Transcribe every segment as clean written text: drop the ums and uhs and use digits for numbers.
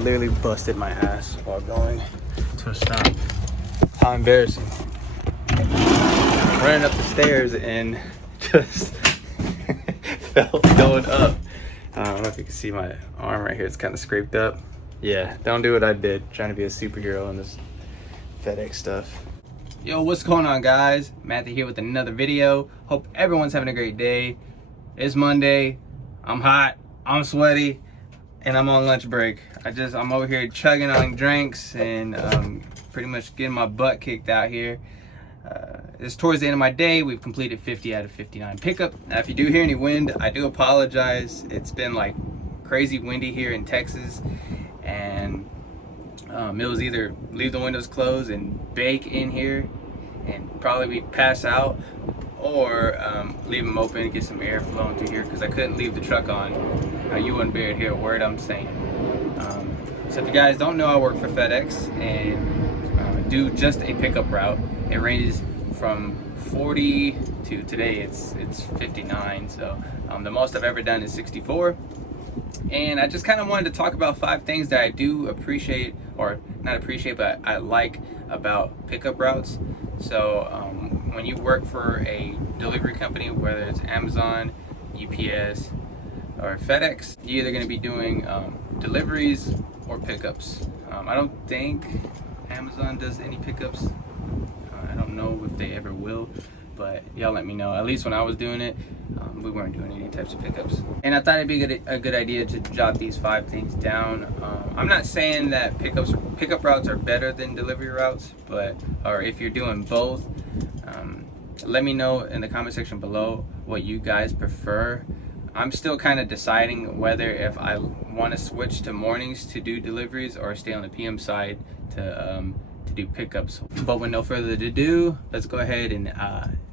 literally busted my ass while going to a stop. How embarrassing. Running up the stairs and just fell going up. I don't know if you can see my arm right here. It's kind of scraped up. Yeah, don't do what I did, trying to be a superhero in this FedEx stuff. Yo, what's going on, guys? Matthew here with another video. Hope everyone's having a great day. It's Monday. I'm hot, I'm sweaty, and I'm on lunch break. I'm over here chugging on drinks and pretty much getting my butt kicked out here. It's towards the end of my day. We've completed 50 out of 59 pickup. Now, if you do hear any wind, I do apologize. It's been like crazy windy here in Texas, and it was either leave the windows closed and bake in here and probably pass out, or leave them open and get some air flowing through here, because I couldn't leave the truck on. You wouldn't be able to hear a word I'm saying. So if you guys don't know, I work for FedEx and do just a pickup route. It ranges from 40 to today it's 59. So the most I've ever done is 64. And I just kind of wanted to talk about 5 things that I do appreciate, or not appreciate, but I like about pickup routes. So when you work for a delivery company, whether it's Amazon, UPS, or FedEx, you're either going to be doing deliveries or pickups. I don't think Amazon does any pickups. I don't know if they ever will, but y'all let me know. At least when I was doing it, we weren't doing any types of pickups. And I thought it'd be a good idea to jot these 5 things down. I'm not saying that pickup routes are better than delivery routes, or if you're doing both, let me know in the comment section below what you guys prefer. I'm still kind of deciding whether if I want to switch to mornings to do deliveries or stay on the PM side to do pickups. But with no further ado, let's go ahead and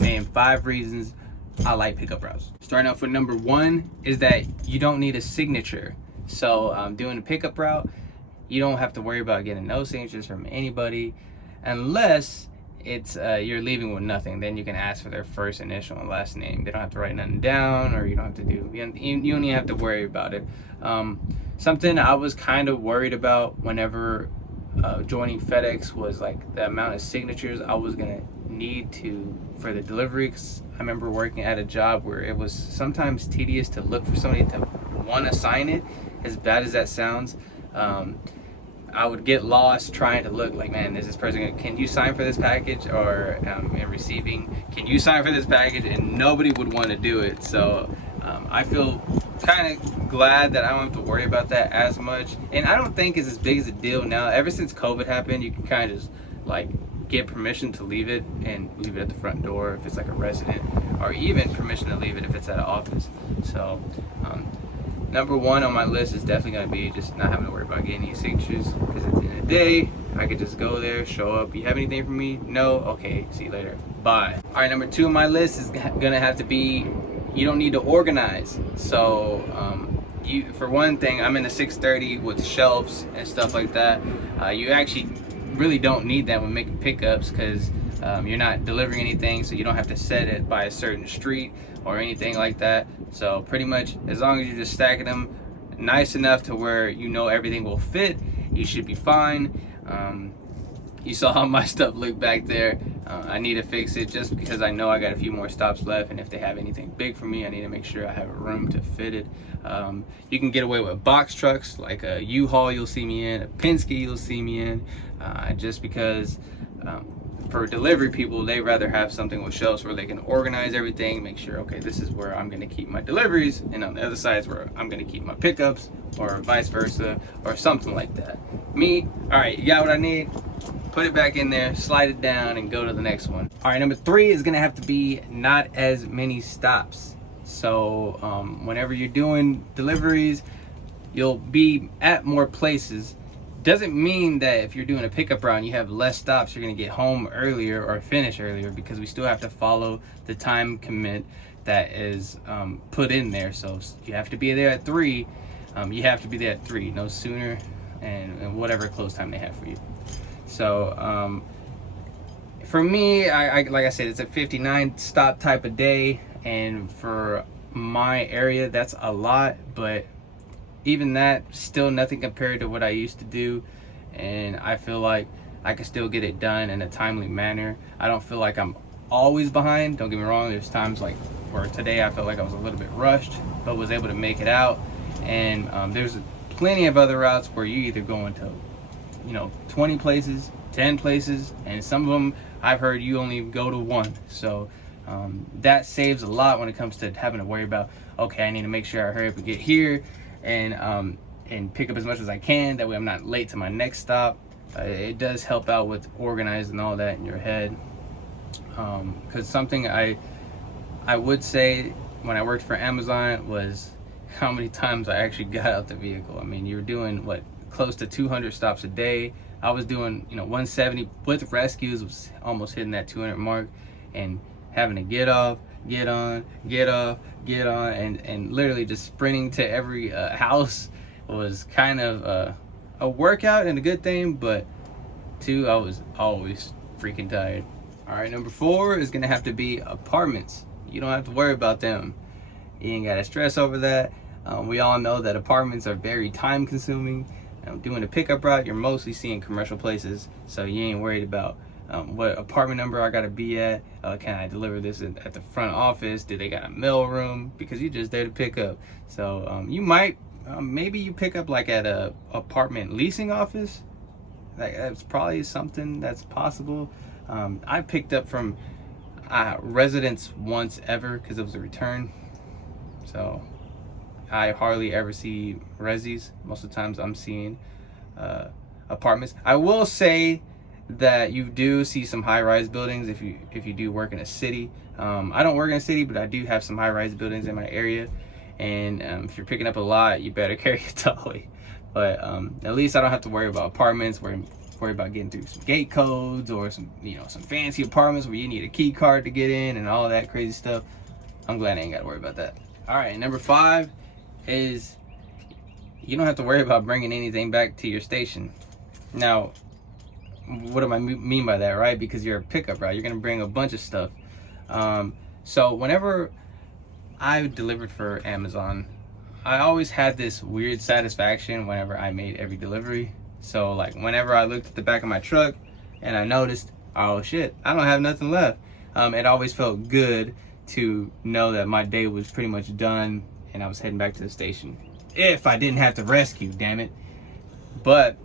name 5 reasons I like pickup routes. Starting off with number 1 is that you don't need a signature. So doing a pickup route, you don't have to worry about getting no signatures from anybody, unless it's you're leaving with nothing. Then you can ask for their first initial and last name. They don't have to write nothing down, or you don't have to do, you don't even have to worry about it. Something I was kind of worried about whenever joining FedEx was like the amount of signatures I was gonna need for the delivery. 'Cause I remember working at a job where it was sometimes tedious to look for somebody to want to sign it. As bad as that sounds, I would get lost trying to look like, man, is this person can you sign for this package? Or in receiving, can you sign for this package? And nobody would want to do it. So I feel kind of glad that I don't have to worry about that as much. And I don't think it's as big as a deal now. Ever since COVID happened, you can kind of just like get permission to leave it, and leave it at the front door if it's like a resident, or even permission to leave it if it's at an office. So number 1 on my list is definitely going to be just not having to worry about getting any signatures, because at the end of the day, I could just go there, show up. You have anything for me? No? Okay, see you later. Bye. All right, number 2 on my list is going to have to be, you don't need to organize. So for one thing, I'm in the 630 with shelves and stuff like that. You actually really don't need that when making pickups, because you're not delivering anything, so you don't have to set it by a certain street or anything like that. So pretty much, as long as you're just stacking them nice enough to where you know everything will fit, you should be fine. You saw how my stuff looked back there. I need to fix it just because I know I got a few more stops left, and if they have anything big for me, I need to make sure I have a room to fit it. You can get away with box trucks like a U-Haul you'll see me in, a Penske you'll see me in, just because for delivery people, they rather have something with shelves where they can organize everything, make sure, okay, this is where I'm going to keep my deliveries, and on the other side is where I'm going to keep my pickups, or vice versa, or something like that. Me, all right, you got what I need? Put it back in there, slide it down, and go to the next one. All right, number 3 is going to have to be not as many stops. So whenever you're doing deliveries, you'll be at more places. Doesn't mean that if you're doing a pickup route and you have less stops, you're going to get home earlier or finish earlier, because we still have to follow the time commit that is put in there. So you have to be there at 3. You have to be there at 3, no sooner, and whatever close time they have for you. So for me, I like I said, it's a 59 stop type of day, and for my area, that's a lot. But even that, still nothing compared to what I used to do. And I feel like I can still get it done in a timely manner. I don't feel like I'm always behind. Don't get me wrong. There's times like where today I felt like I was a little bit rushed, but was able to make it out. And there's plenty of other routes where you either going to, 20 places, 10 places, and some of them I've heard you only go to one. So that saves a lot when it comes to having to worry about, okay, I need to make sure I hurry up and get here and pick up as much as I can. That way I'm not late to my next stop. It does help out with organizing all that in your head. Because something I would say when I worked for Amazon was how many times I actually got out the vehicle. I mean, you're doing close to 200 stops a day. I was doing 170 with rescues, was almost hitting that 200 mark, and having to get off, get on, get off, get on, and literally just sprinting to every house was kind of a workout and a good thing, but two, I was always freaking tired. All right, number 4 is gonna have to be apartments. You don't have to worry about them. You ain't gotta stress over that. We all know that apartments are very time consuming. Doing a pickup route, you're mostly seeing commercial places, so you ain't worried about what apartment number I gotta be at. Can I deliver this at the front office? Do they got a mail room? Because you're just there to pick up. So you might, maybe you pick up like at a apartment leasing office. Like that's probably something that's possible. I picked up from residents once ever because it was a return. So I hardly ever see resis. Most of the times I'm seeing apartments. I will say that you do see some high-rise buildings if you do work in a city. I don't work in a city, but I do have some high-rise buildings in my area. And if you're picking up a lot, you better carry a dolly. But at least I don't have to worry about apartments where worry about getting through some gate codes or some fancy apartments where you need a key card to get in and all that crazy stuff. I'm glad I ain't got to worry about that. All right, number 5 is you don't have to worry about bringing anything back to your station. Now, what do I mean by that, right? Because you're a pickup route, you're gonna bring a bunch of stuff. So whenever I delivered for Amazon, I always had this weird satisfaction whenever I made every delivery. So like whenever I looked at the back of my truck and I noticed, oh shit, I don't have nothing left. It always felt good to know that my day was pretty much done and I was heading back to the station. If I didn't have to rescue, damn it. But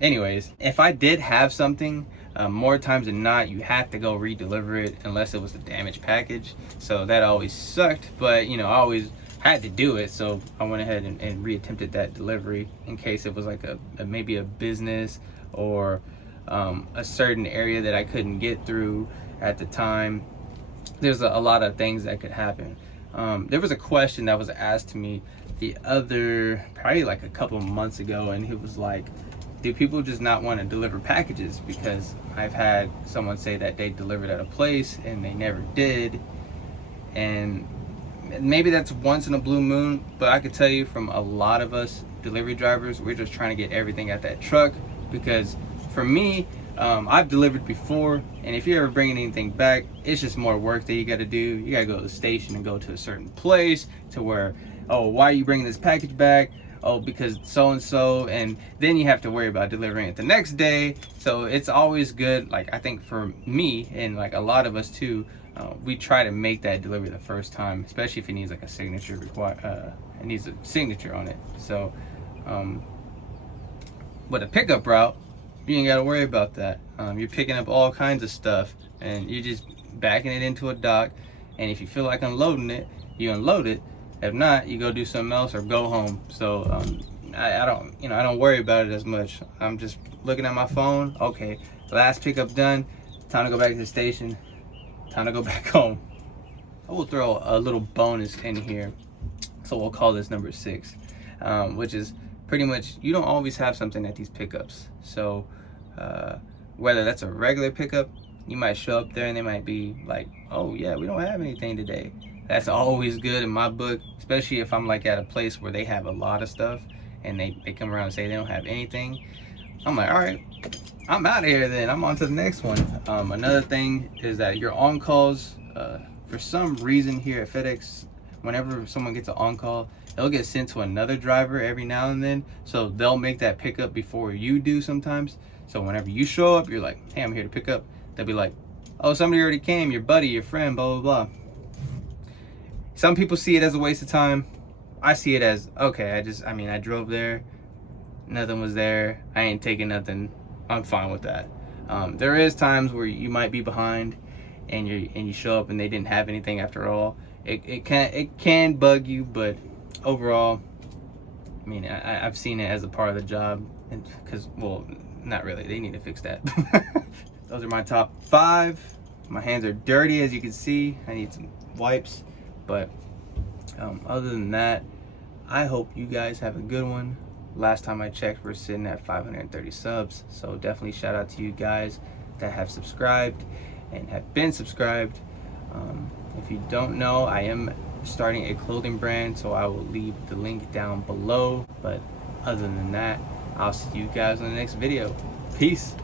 anyways, if I did have something, more times than not, you have to go re-deliver it unless it was a damaged package. So that always sucked, but I always had to do it. So I went ahead and re-attempted that delivery in case it was like maybe a business or a certain area that I couldn't get through at the time. There's a lot of things that could happen. There was a question that was asked to me probably like a couple months ago, and it was like, do people just not want to deliver packages? Because I've had someone say that they delivered at a place and they never did. And maybe that's once in a blue moon, but I could tell you from a lot of us delivery drivers, we're just trying to get everything at that truck. Because for me, I've delivered before, and if you're ever bringing anything back, it's just more work that you got to do. You got to go to the station and go to a certain place to where, oh, why are you bringing this package back? Oh, because so-and-so, and then you have to worry about delivering it the next day. So it's always good, like I think for me and like a lot of us too, we try to make that delivery the first time, especially if it needs like a signature it needs a signature on it. So with a pickup route, you ain't got to worry about that. You're picking up all kinds of stuff and you're just backing it into a dock, and if you feel like unloading it, you unload it. If not, you go do something else or go home. So I don't worry about it as much. I'm just looking at my phone. Okay, last pickup done. Time to go back to the station. Time to go back home. I will throw a little bonus in here. So we'll call this number 6, which is pretty much you don't always have something at these pickups. So whether that's a regular pickup, you might show up there and they might be like, oh yeah, we don't have anything today. That's always good in my book, especially if I'm like at a place where they have a lot of stuff and they come around and say they don't have anything. I'm like, all right, I'm out of here then. I'm on to the next one. Another thing is that your on calls, for some reason here at FedEx, whenever someone gets an on-call, they'll get sent to another driver every now and then. So they'll make that pickup before you do sometimes. So whenever you show up, you're like, hey, I'm here to pick up. They'll be like, oh, somebody already came, your buddy, your friend, blah, blah, blah. Some people see it as a waste of time. I see it as, okay, I drove there, nothing was there, I ain't taking nothing, I'm fine with that. There is times where you might be behind and you show up and they didn't have anything after all. It can bug you, but overall, I mean, I've seen it as a part of the job, and because, well, not really, they need to fix that. Those are my top 5. My hands are dirty, as you can see. I need some wipes, but other than that, I hope you guys have a good one. Last time I checked, we're sitting at 530 subs, so definitely shout out to you guys that have subscribed and have been subscribed. If you don't know, I am starting a clothing brand, so I will leave the link down below. But other than that, I'll see you guys in the next video. Peace.